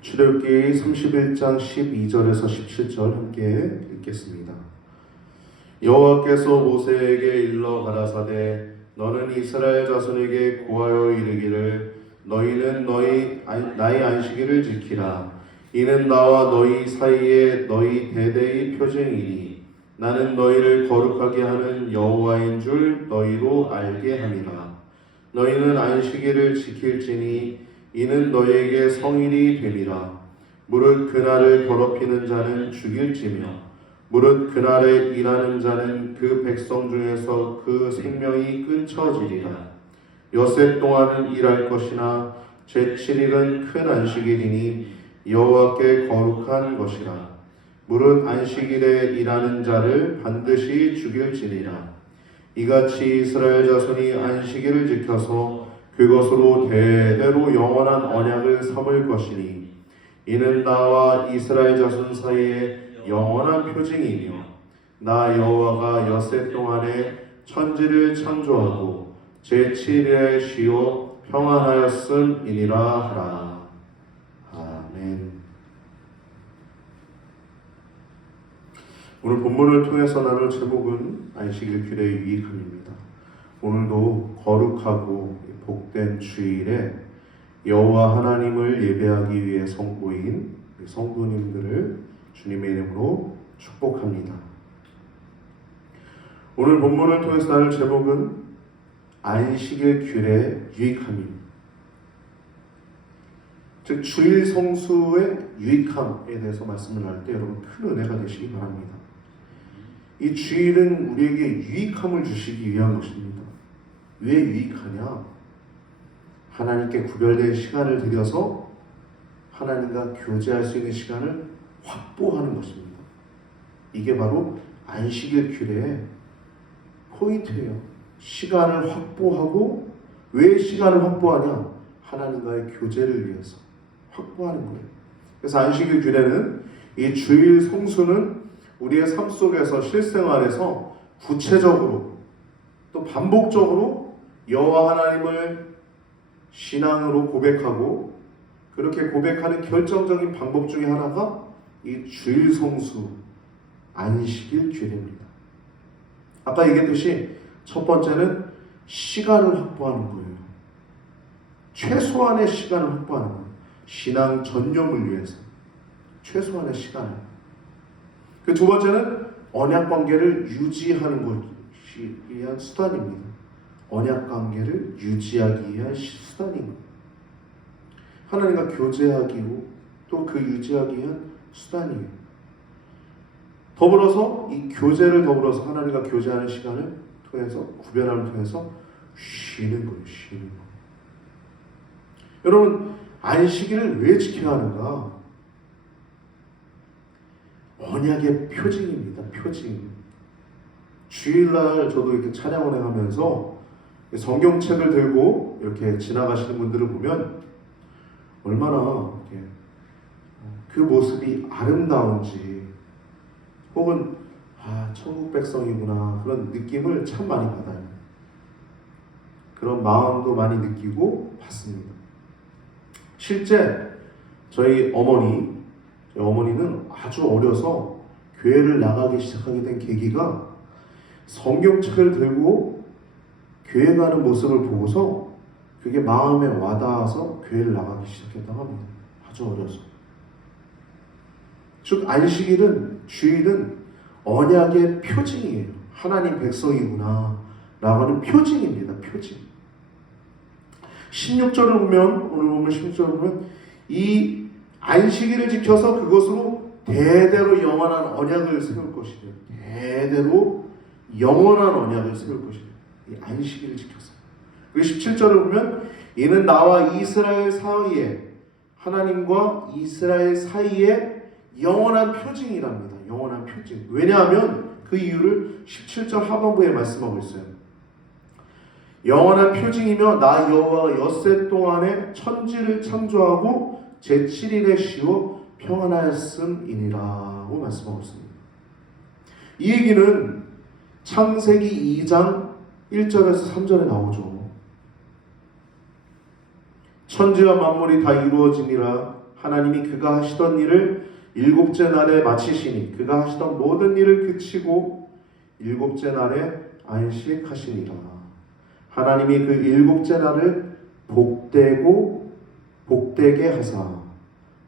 출애굽기 31장 12절에서 17절 함께 읽겠습니다. 여호와께서 모세에게 일러 가라사대 너는 이스라엘 자손에게 고하여 이르기를 너희는 나의 안식일을 지키라. 이는 나와 너희 사이에 너희 대대의 표징이니 나는 너희를 거룩하게 하는 여호와인 줄 너희로 알게 함이라. 너희는 안식일을 지킬지니 이는 너희에게 성일이 됨이라. 무릇 그날을 더럽히는 자는 죽일지며 무릇 그날에 일하는 자는 그 백성 중에서 그 생명이 끊쳐지리라. 엿새 동안은 일할 것이나 제7일은 큰 안식일이니 여호와께 거룩한 것이라. 무릇 안식일에 일하는 자를 반드시 죽일지니라. 이같이 이스라엘 자손이 안식일을 지켜서 그것으로 대대로 영원한 언약을 삼을 것이니 이는 나와 이스라엘 자손 사이에 영원한 표징이며 나 여호와가 엿새 동안에 천지를 창조하고 제7일에 쉬어 평안하였음이니라 하라. 아멘. 오늘 본문을 통해서 나눌 제목은 안식일 규례의 유익함입니다. 오늘도 거룩하고 복된 주일에 여호와 하나님을 예배하기 위해 모인 성도님들을 주님의 이름으로 축복합니다. 오늘 본문을 통해서 나눌 제목은 안식일 규례의 유익함입니다. 즉 주일 성수의 유익함에 대해서 말씀을 할 때 여러분 큰 은혜가 되시기 바랍니다. 이 주일은 우리에게 유익함을 주시기 위한 것입니다. 왜 유익하냐? 하나님께 구별된 시간을 들여서 하나님과 교제할 수 있는 시간을 확보하는 것입니다. 이게 바로 안식일 규례의 포인트예요. 시간을 확보하고, 왜 시간을 확보하냐? 하나님과의 교제를 위해서 확보하는 거예요. 그래서 안식일 규례는, 이 주일 성수는 우리의 삶 속에서 실생활에서 구체적으로 또 반복적으로 여호와 하나님을 신앙으로 고백하고, 그렇게 고백하는 결정적인 방법 중에 하나가 이 주일 성수 안식일 규례입니다. 아까 얘기했듯이 첫 번째는 시간을 확보하는 거예요. 최소한의 시간을 확보하는 거예요. 신앙 전념을 위해서 최소한의 시간을. 그 두 번째는 언약 관계를 유지하는 것이 위한 수단입니다. 언약 관계를 유지하기 위한 수단입니다. 하나님과 교제하기로 또 그 유지하기 위한 수단이에요. 더불어서 이 교제를 더불어서 하나님과 교제하는 시간을 통해서, 구별함을 통해서 쉬는 거예요. 쉬는 거. 여러분, 안식일을 왜 지켜야 하는가? 언약의 표징입니다. 표징. 주일날 저도 이렇게 찬양원에 가면서 성경책을 들고 이렇게 지나가시는 분들을 보면 얼마나 이렇게 그 모습이 아름다운지, 혹은 천국 백성이구나 그런 느낌을 참 많이 받아요. 그런 마음도 많이 느끼고 받습니다. 실제 저희 어머니는 아주 어려서 교회를 나가기 시작하게 된 계기가 성경책을 들고 교회 가는 모습을 보고서 그게 마음에 와닿아서 교회를 나가기 시작했다고 합니다. 아주 어려서. 즉 안식일은, 주일은 언약의 표징이에요. 하나님 백성이구나 라고 하는 표징입니다. 표징. 16절을 보면, 오늘 보면 16절을 보면 이 안식일을 지켜서 그것으로 대대로 영원한 언약을 세울 것이래요. 대대로 영원한 언약을 세울 것이래요. 이 안식일을 지켜서. 그리고 17절을 보면 이는 나와 이스라엘 사이에, 하나님과 이스라엘 사이에 영원한 표징이랍니다. 영원한 표징. 왜냐하면 그 이유를 17절 하반부에 말씀하고 있어요. 영원한 표징이며 나 여호와가 엿새 동안에 천지를 창조하고 제7일에 쉬어 평안하였음이니라고 말씀하고 있습니다. 이 얘기는 창세기 2장 1절에서 3절에 나오죠. 천지와 만물이 다 이루어지니라 하나님이 그가 하시던 일을 일곱째 날에 마치시니 그가 하시던 모든 일을 그치고 일곱째 날에 안식하시니라. 하나님이 그 일곱째 날을 복되게 하사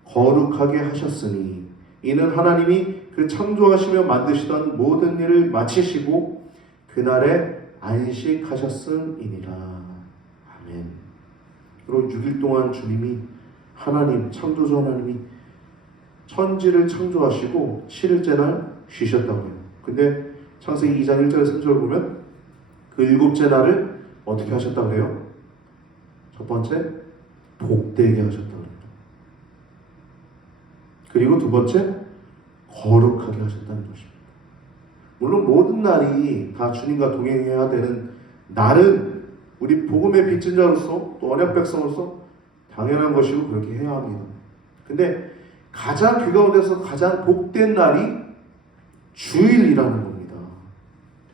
거룩하게 하셨으니 이는 하나님이 그 창조하시며 만드시던 모든 일을 마치시고 그날에 안식하셨음이니라. 아멘. 그리고 6일 동안 주님이 하나님, 창조주 하나님이 천지를 창조하시고 7일째 날 쉬셨다고 해요. 근데 창세기 2장 1절 3절 보면 그 일곱째 날을 어떻게 하셨다고 해요? 첫 번째, 복되게 하셨다고 해요. 그리고 두 번째, 거룩하게 하셨다는 것입니다. 물론 모든 날이 다 주님과 동행해야 되는 날은 우리 복음의 빚진 자로서 또 언약 백성으로서 당연한 것이고 그렇게 해야 합니다. 근데 가장 그 가운데서 가장 복된 날이 주일이라는 겁니다.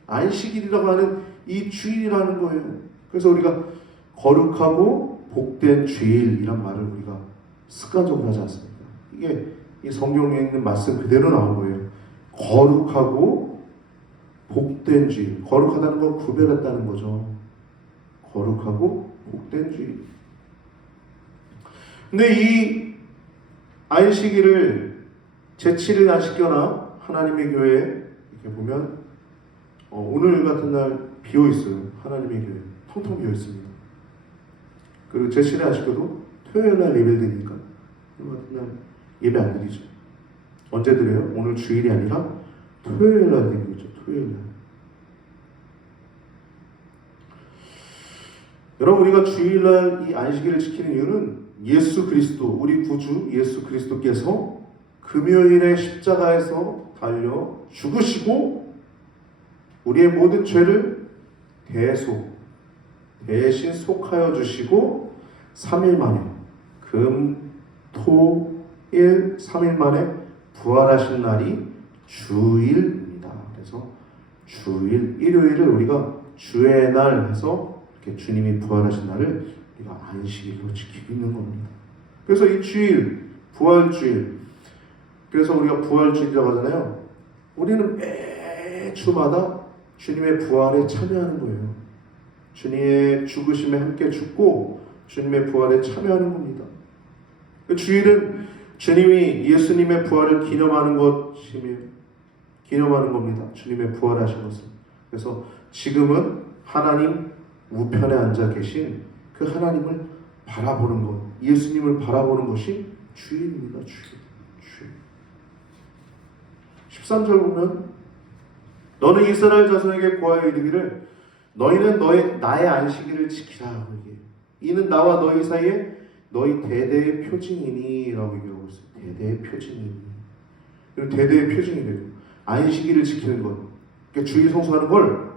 안식일이라고 하는 이 주일이라는 거예요. 그래서 우리가 거룩하고 복된 주일이란 말을 우리가 습관적으로 하지 않습니까? 이게 이 성경에 있는 말씀 그대로 나온 거예요. 거룩하고 복된 주일. 거룩하다는 건 구별했다는 거죠. 거룩하고 복된 주일. 근데 이 안식일을 제7일 안식교나 하나님의 교회에 이렇게 보면 오늘 같은 날 비어 있어요. 하나님의 교회 텅텅 비어 있습니다. 그리고 제7일 안식교도 토요일 날 예배 드리니까 오늘 같은 날 예배 안 드리죠. 언제 드려요? 오늘 주일이 아니라 토요일 날 드리고 있죠. 토요일 날. 여러분, 우리가 주일날 이 안식일을 지키는 이유는 예수 그리스도, 우리 구주 예수 그리스도께서 금요일에 십자가에서 달려 죽으시고 우리의 모든 죄를 대신 속하여 주시고 3일 만에 금, 토, 일 3일 만에 부활하신 날이 주일입니다. 그래서 주일, 일요일을 우리가 주의 날 해서 이렇게 주님이 부활하신 날을 우리가 안식일로 지키고 있는 겁니다. 그래서 이 주일, 부활주일, 그래서 우리가 부활주일이라고 하잖아요. 우리는 매주마다 주님의 부활에 참여하는 거예요. 주님의 죽으심에 함께 죽고 주님의 부활에 참여하는 겁니다. 주일은 주님이 예수님의 부활을 기념하는 겁니다. 주님의 부활하신 것을. 그래서 지금은 하나님 우편에 앉아 계신 그 하나님을 바라보는 것, 예수님을 바라보는 것이 주일입니다. 주일. 13절 보면 너는 이스라엘 자손에게 고하여 이르기를 너희는 나의 안식일을 지키라. 이는 나와 너희 사이에 너희 대대의 표징이니 라고 얘기하고 있어요. 대대의 표징이니. 대대의 표징이래요. 안식일을 지키는 것. 그러니까 주일 성수하는 걸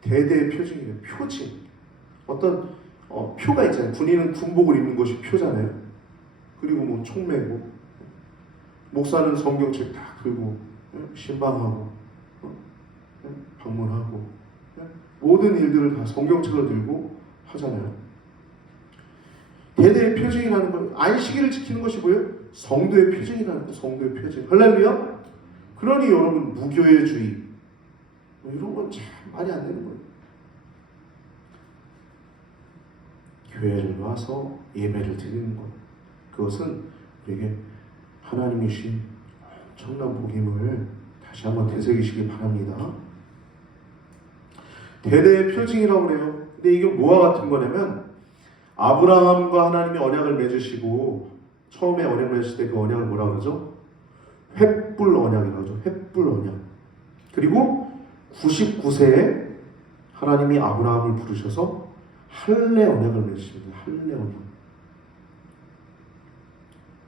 대대의 표징이래요. 표징. 어떤 표가 있잖아요. 군인은 군복을 입는 것이 표잖아요. 그리고 뭐 총 메고 목사는 성경책 딱 들고 신방하고 방문하고 모든 일들을 다 성경책을 들고 하잖아요. 대대의 표징이라는 건 안식일을 지키는 것이 뭐예요? 성도의 표징이라는 거. 성도의 표징. 할렐루야. 그러니 여러분 무교의 주의 이런 건 참 말이 안 되는 거예요. 교회를 와서 예배를 드리는 것, 그것은 우리에게 하나님이 주신 엄청난 복임을 다시 한번 되새기시기 바랍니다. 대대의 표징이라고 그래요. 근데 이게 뭐와 같은 거냐면 아브라함과 하나님이 언약을 맺으시고 처음에 언약 맺으실 때 그 언약을 뭐라 그러죠? 횃불 언약이라고 하죠. 횃불 언약. 그리고 99세에 하나님이 아브라함을 부르셔서 할례 언약을 맺으십니다. 할례 언약.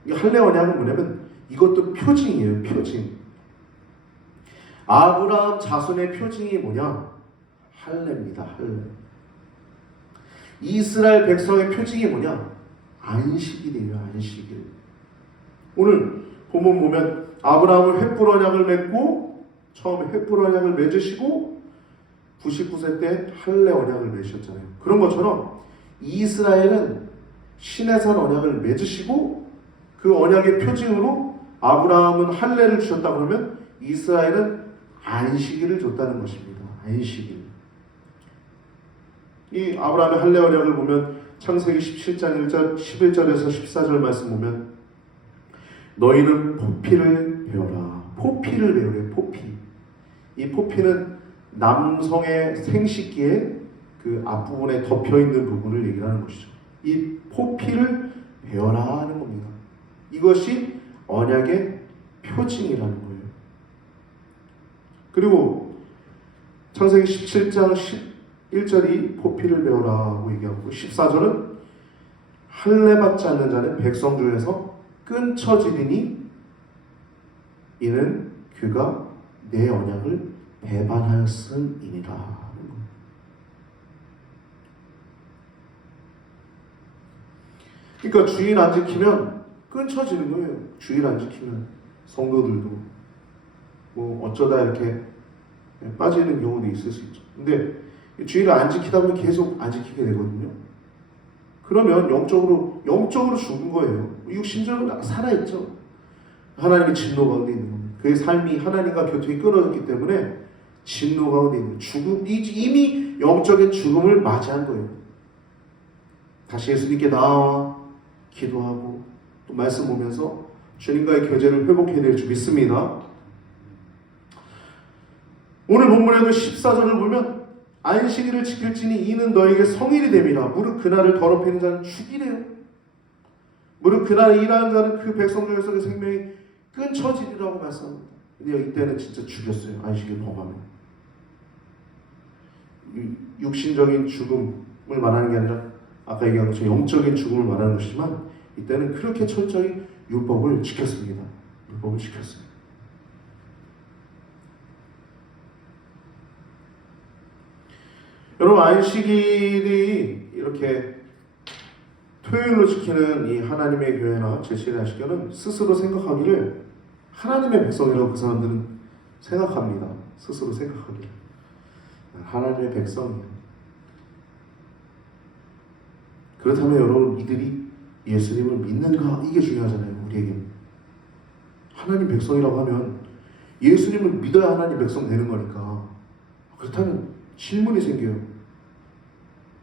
이 할례 언약은 뭐냐면 이것도 표징이에요. 표징. 아브라함 자손의 표징이 뭐냐? 할례입니다. 할례. 이스라엘 백성의 표징이 뭐냐? 안식일이에요. 안식일. 오늘 본문 보면 아브라함은 횃불 언약을 맺고 처음에 횃불 언약을 맺으시고 99세 때 할례 언약을 맺으셨잖아요. 그런 것처럼 이스라엘은 시내산 언약을 맺으시고 그 언약의 표징으로 아브라함은 할례를 주셨다 그러면 이스라엘은 안식일을 줬다는 것입니다. 안식일. 이 아브라함의 할례 언약을 보면 창세기 17장 1절, 11절에서 14절 말씀 보면 너희는 포피를 배워라. 포피를 배우래. 포피. 이 포피는 남성의 생식기에 그 앞부분에 덮여있는 부분을 얘기를 하는 것이죠. 이 포피를 배워라 하는 겁니다. 이것이 언약의 표징이라는 거예요. 그리고 창세기 17장 11절이 포피를 배워라 하고 얘기하고 14절은 할례받지 않는 자는 백성 중에서 끊쳐지리니 이는 그가 내 언약을 배반하였음이니라. 그러니까 주일 안 지키면 끊쳐지는 거예요. 주일 안 지키면 성도들도 뭐 어쩌다 이렇게 빠지는 경우도 있을 수 있죠. 근데 주일을 안 지키다 보면 계속 안 지키게 되거든요. 그러면 영적으로 죽은 거예요. 육신적으로 살아있죠. 하나님의 진노 가운데 있는 겁니다. 그의 삶이 하나님과 교통이 끊어졌기 때문에 진노 가운데 있는 죽음, 이미 영적인 죽음을 맞이한 거예요. 다시 예수님께 나와 기도하고 또 말씀 보면서 주님과의 교제를 회복해야 될 줄 믿습니다. 오늘 본문에도 14절을 보면 안식일을 지킬지니 이는 너에게 성일이 됨이라. 무릇 그날을 더럽히는 자는 죽이래요. 무릇 그날에 일하는 자는 그 백성 중에서 그 생명이 끊쳐지리라고 말씀합니다. 근데 이때는 진짜 죽였어요. 안식일 범하면. 육신적인 죽음을 말하는 게 아니라 아까 얘기한 것처럼 영적인 죽음을 말하는 것이지만 이때는 그렇게 철저히 율법을 지켰습니다. 율법을 지켰어요. 여러분, 안식일이 이렇게 토요일로 지키는 이 하나님의 교회나 제7의 안식일은 스스로 생각하기를 하나님의 백성이라고 그 사람들은 생각합니다. 스스로 생각하기를 하나님의 백성이에요. 그렇다면 여러분, 이들이 예수님을 믿는가? 이게 중요하잖아요. 우리에게 하나님 백성이라고 하면 예수님을 믿어야 하나님 백성 되는 거니까. 그렇다면 질문이 생겨요.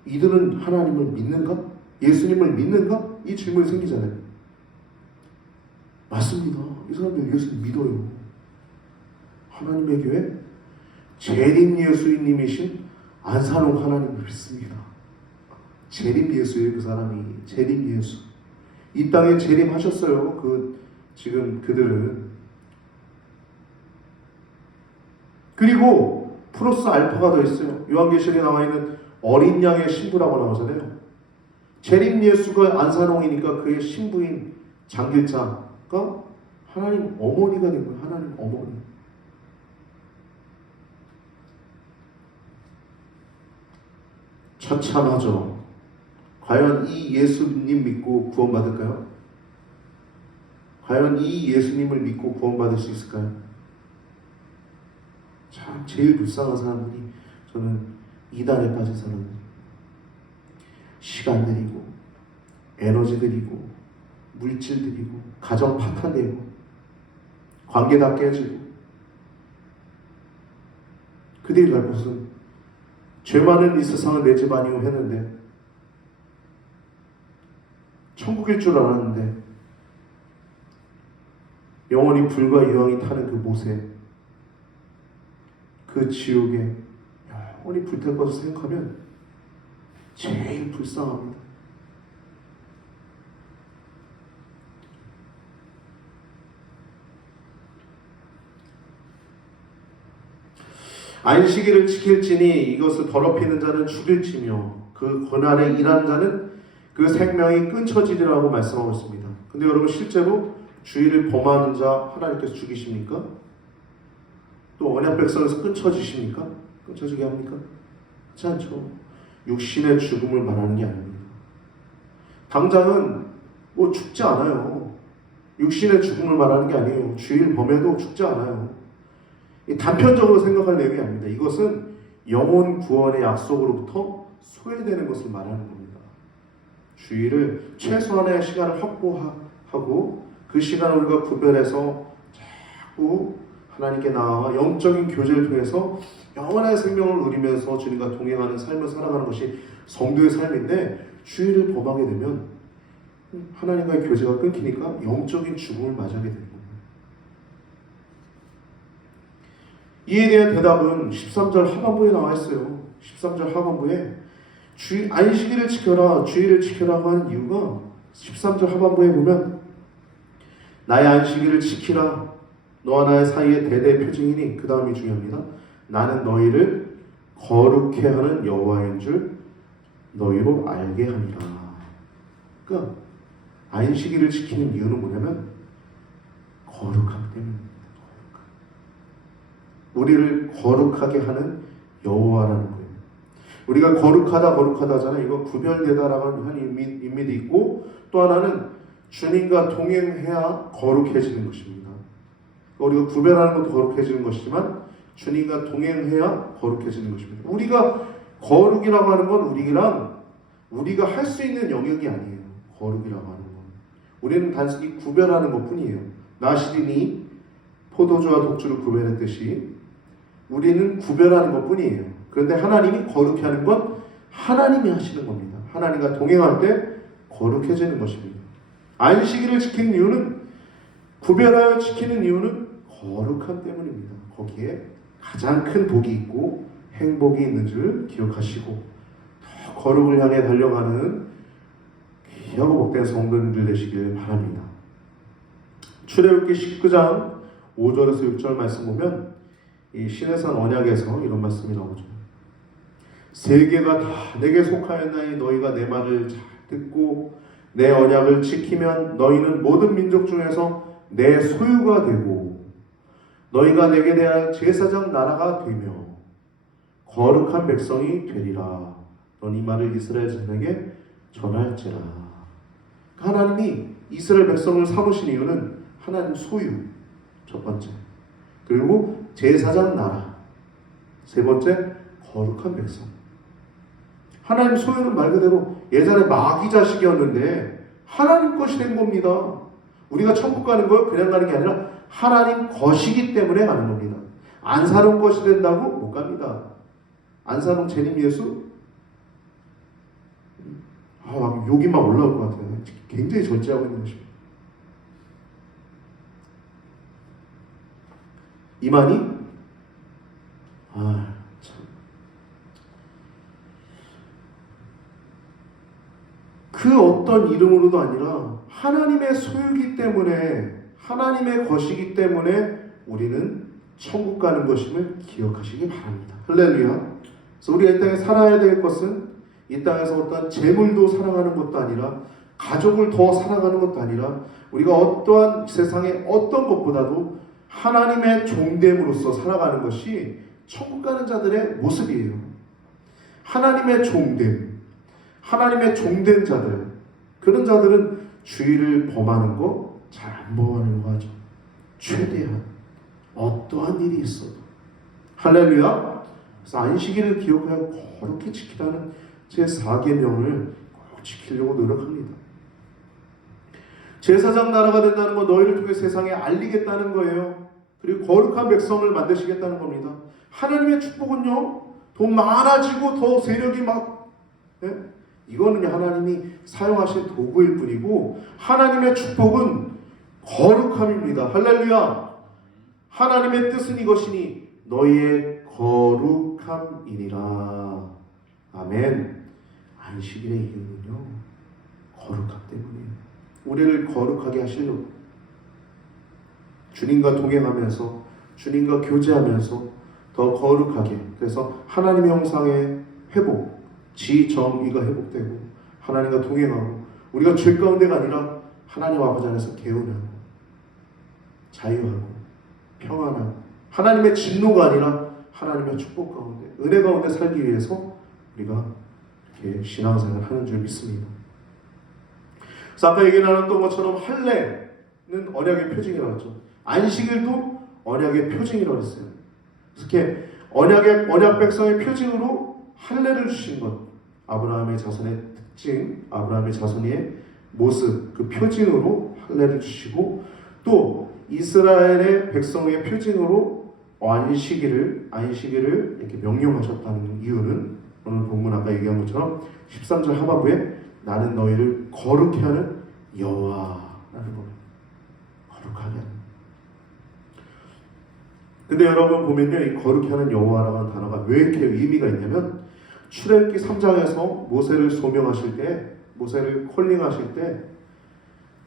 이들은 하나님을 믿는가? 예수님을 믿는가? 이 질문이 생기잖아요. 맞습니다. 이 사람들 예수님 믿어요. 하나님의 교회 재림 예수님이신 안산홍 하나님을 믿습니다. 재림 예수예요. 그 사람이 재림 예수. 이 땅에 재림하셨어요. 지금 그들은. 그리고 플러스 알파가 더 있어요. 요한계시록에 나와 있는 어린 양의 신부라고 나오잖아요. 재림 예수가 안산홍이니까 그의 신부인 장길자가 하나님 어머니가 된 거예요. 하나님 어머니. 처참하죠. 과연 이 예수님 믿고 구원받을까요? 과연 이 예수님을 믿고 구원받을 수 있을까요? 참 제일 불쌍한 사람들이 저는 이단에 빠진 사람들. 시간 들이고 에너지 들이고 물질 들이고 가정 파탄되고 관계 다 깨지고 그들이 갈 곳은 죄 많은 이 세상은 내 집 아니오 했는데 천국일 줄 알았는데 영원히 불과 유황이 타는 그 못에 그 지옥에 영원히 불탈 것을 생각하면 제일 불쌍합니다. 안식일을 지킬지니 이것을 더럽히는 자는 죽일지며 그 고난에 일하는 자는 그 생명이 끊쳐지리라고 말씀하고 있습니다. 근데 여러분 실제로 주일을 범하는 자 하나님께서 죽이십니까? 또 언약 백성에서 끊쳐지십니까? 끊쳐지게 합니까? 그렇지 않죠. 육신의 죽음을 말하는 게 아닙니다. 당장은 뭐 죽지 않아요. 육신의 죽음을 말하는 게 아니에요. 주일 범해도 죽지 않아요. 단편적으로 생각할 내용이 아닙니다. 이것은 영혼 구원의 약속으로부터 소외되는 것을 말하는 겁니다. 주일을 최소한의 시간을 확보하고 그 시간을 우리가 구별해서 자꾸 하나님께 나아와 영적인 교제를 통해서 영원한 생명을 누리면서 주님과 동행하는 삶을 살아가는 것이 성도의 삶인데, 주의를 범하게 되면 하나님과의 교제가 끊기니까 영적인 죽음을 맞이하게 되는 겁니다. 이에 대한 대답은 13절 하반부에 나와 있어요. 13절 하반부에 안식일을 지켜라, 주의를 지켜라고 하는 이유가 13절 하반부에 보면 나의 안식일을 지키라, 너와 나의 사이에 대대 표징이니, 그 다음이 중요합니다. 나는 너희를 거룩해 하는 여호와인 줄 너희로 알게 하니라. 그러니까 안식일을 지키는 이유는 뭐냐면 거룩하기 때문입니다. 우리를 거룩하게 하는 여호와라는 거예요. 우리가 거룩하다 하잖아요. 이거 구별되다라는 한 의미도 있고, 또 하나는 주님과 동행해야 거룩해지는 것입니다. 우리가 구별하는 것도 거룩해지는 것이지만 주님과 동행해야 거룩해지는 것입니다. 우리가 거룩이라고 하는 건 우리가 할 수 있는 영역이 아니에요. 거룩이라고 하는 건 우리는 단순히 구별하는 것뿐이에요. 나시린이 포도주와 독주를 구별했듯이 우리는 구별하는 것뿐이에요. 그런데 하나님이 거룩해 하는 건 하나님이 하시는 겁니다. 하나님과 동행할 때 거룩해지는 것입니다. 안식일을 지키는 이유는, 구별하여 지키는 이유는 거룩함 때문입니다. 거기에 가장 큰 복이 있고 행복이 있는 줄 기억하시고, 더 거룩을 향해 달려가는 귀하고 복된 성도들 되시길 바랍니다. 출애굽기 19장 5절에서 6절 말씀 보면 이 시내산 언약에서 이런 말씀이 나오죠. 세계가 다 내게 속하였나니 너희가 내 말을 잘 듣고 내 언약을 지키면 너희는 모든 민족 중에서 내 소유가 되고 너희가 내게 대한 제사장 나라가 되며 거룩한 백성이 되리라. 넌 이 말을 이스라엘 자손에게 전할지라. 하나님이 이스라엘 백성을 삼으신 이유는 하나님 소유, 첫 번째. 그리고 제사장 나라, 세 번째 거룩한 백성. 하나님 소유는 말 그대로 예전에 마귀 자식이었는데 하나님 것이 된 겁니다. 우리가 천국 가는 걸 그냥 가는 게 아니라 하나님 것이기 때문에 가는 겁니다. 안 사는 것이 된다고 못 갑니다. 안 사는 재림 예수? 막 욕이 막 올라올 것 같아요. 굉장히 절제하고 있는 것입니다. 이만희? 참. 그 어떤 이름으로도 아니라 하나님의 소유이기 때문에, 하나님의 것이기 때문에 우리는 천국 가는 것임을 기억하시기 바랍니다. 할렐루야. 그래서 우리가 이 땅에 살아야 될 것은 이 땅에서 어떠한 재물도 사랑하는 것도 아니라, 가족을 더 사랑하는 것도 아니라, 우리가 어떠한 세상의 어떤 것보다도 하나님의 종됨으로써 살아가는 것이 천국 가는 자들의 모습이에요. 하나님의 종됨, 하나님의 종된 자들, 그런 자들은 주의를 범하는 거 잘 안 범하려고 하죠. 최대한 어떠한 일이 있어도. 할렐루야. 그래서 안식일을 기억하여 거룩히 지키라는 제 4계명을 꼭 지키려고 노력합니다. 제사장 나라가 된다는 건 너희를 통해 세상에 알리겠다는 거예요. 그리고 거룩한 백성을 만드시겠다는 겁니다. 하나님의 축복은요, 돈 많아지고 더 세력이 막, 이거는 하나님이 사용하신 도구일 뿐이고, 하나님의 축복은 거룩함입니다. 할렐루야. 하나님의 뜻은 이것이니 너희의 거룩함이니라. 아멘. 안식일의 이유는요, 거룩함 때문이에요. 우리를 거룩하게 하시려고, 주님과 동행하면서, 주님과 교제하면서 더 거룩하게, 그래서 하나님의 형상의 회복, 지정의가 회복되고 하나님과 동행하고, 우리가 죄 가운데가 아니라 하나님 아버지 안에서 개운하고 자유하고 평안하고, 하나님의 진노가 아니라 하나님의 축복 가운데, 은혜 가운데 살기 위해서 우리가 이렇게 신앙생활을 하는 줄 믿습니다. 그래서 아까 얘기 나눴던 것처럼 할례는 언약의 표징이라고 했죠. 안식일도 언약의 표징이라고 했어요. 이렇게 언약 백성의 표징으로 할례를 주신 것, 아브라함의 자손의 특징, 아브라함의 자손의 모습, 그 표징으로 할례를 주시고 또 이스라엘의 백성의 표징으로 안식일을 이렇게 명령하셨다는 이유는 오늘 본문 아까 얘기한 것처럼 13절 하반부에 나는 너희를 거룩히 하는 여호와라는 겁니다. 거룩하게 하는. 근데 여러분 보면요, 이 거룩히 하는 여호와라는 단어가 왜 이렇게 의미가 있냐면 출애굽기 3장에서 모세를 소명하실 때, 모세를 콜링하실 때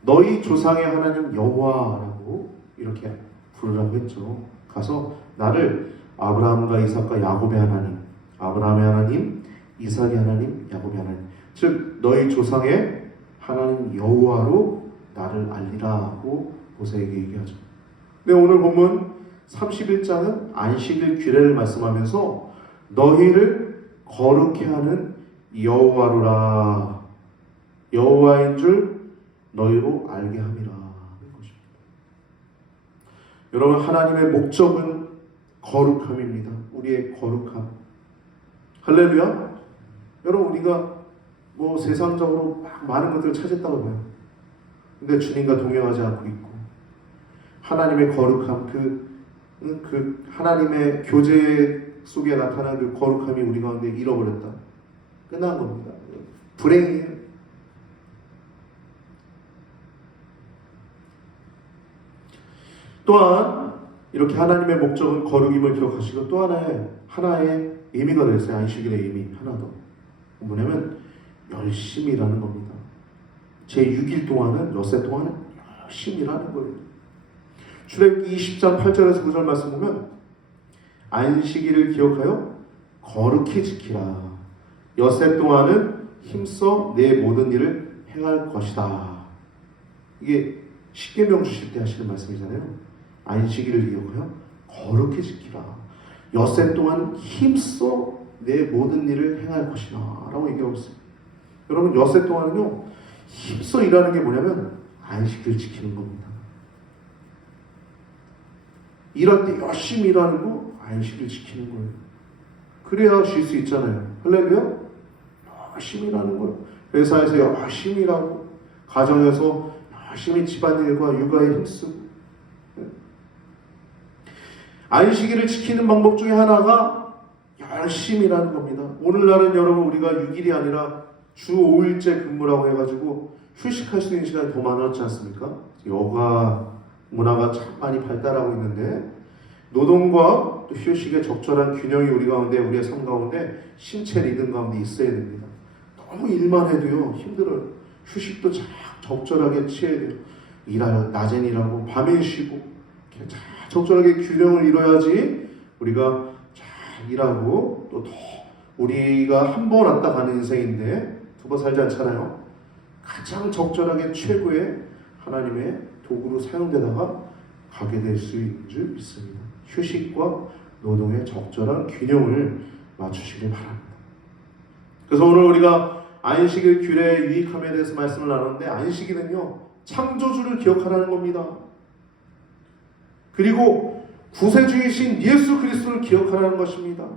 너희 조상의 하나님 여호와라고 이렇게 부르라고 했죠. 가서 나를 아브라함과 이삭과 야곱의 하나님, 아브라함의 하나님, 이삭의 하나님, 야곱의 하나님, 즉 너희 조상의 하나님 여호와로 나를 알리라고 모세에게 얘기하죠. 근데 오늘 본문 31장은 안식일 규례를 말씀하면서 너희를 거룩히 하는 여호와로라, 여호와인 줄 너희로 알게 함이라. 여러분, 하나님의 목적은 거룩함입니다. 우리의 거룩함. 할렐루야. 여러분, 우리가 뭐 세상적으로 막 많은 것들을 찾았다고 봐요. 근데 주님과 동행하지 않고 있고 하나님의 거룩함, 그 하나님의 교제 속에 나타난 그 거룩함이 우리 가운데 잃어버렸다. 끝난 겁니다. 불행이에요. 또한 이렇게 하나님의 목적은 거룩임을 기억하시고 또 하나의 의미가 되었어요. 안식일의 의미 하나 더. 뭐냐면 열심히 일하는 겁니다. 제 6일 동안은, 엿새 동안은 열심히 일하는 거예요. 출애굽기 20장 8절에서 9절 말씀 보면 안식일을 기억하여 거룩히 지키라. 엿새 동안은 힘써 내 모든 일을 행할 것이다. 이게 십계명 주실 때 하시는 말씀이잖아요. 안식일을 기억하여 거룩히 지키라. 엿새 동안 힘써 내 모든 일을 행할 것이다 라고 얘기하고 있어요. 여러분, 엿새 동안은요 힘써 일하는 게 뭐냐면 안식일을 지키는 겁니다. 일할 때 열심히 일하는 거 안식일을 지키는 거예요. 그래야 쉴 수 있잖아요. 할렐루야. 열심히 일하는 거예요. 회사에서 열심히 일하고 가정에서 열심히 집안일과 육아에 힘쓰고. 안식일을 지키는 방법 중에 하나가 열심히 일하는 겁니다. 오늘날은 여러분 우리가 6일이 아니라 주 5일째 근무라고 해가지고 휴식할 수 있는 시간이 더 많았지 않습니까? 여가 문화가 참 많이 발달하고 있는데 노동과 또 휴식의 적절한 균형이 우리 가운데, 우리의 삶 가운데 신체 리듬 가운데 있어야 됩니다. 너무 일만 해도요 힘들어요. 휴식도 적절하게 취해야 돼요. 낮엔 일하고 밤엔 쉬고 적절하게 균형을 이뤄야지 우리가 잘 일하고 또 더 우리가 한 번 왔다 가는 인생인데 두 번 살지 않잖아요. 가장 적절하게 최고의 하나님의 도구로 사용되다가 가게 될 수 있는 줄 믿습니다. 휴식과 노동의 적절한 균형을 맞추시길 바랍니다. 그래서 오늘 우리가 안식일 규례의 유익함에 대해서 말씀을 나눴는데 안식일은요 창조주를 기억하라는 겁니다. 그리고 구세주이신 예수 그리스도를 기억하라는 것입니다.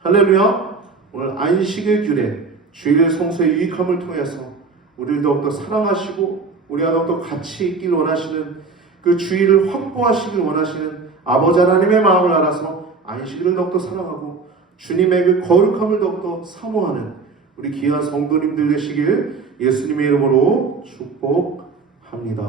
할렐루야. 오늘 안식일 규례, 주일 성수의 유익함을 통해서 우리를 더욱더 사랑하시고 우리와 더욱더 같이 있길 원하시는 그 주일을 확보하시길 원하시는 아버지 하나님의 마음을 알아서 안식일을 더욱더 사랑하고 주님의 그 거룩함을 더욱더 사모하는 우리 귀한 성도님들 되시길 예수님의 이름으로 축복합니다.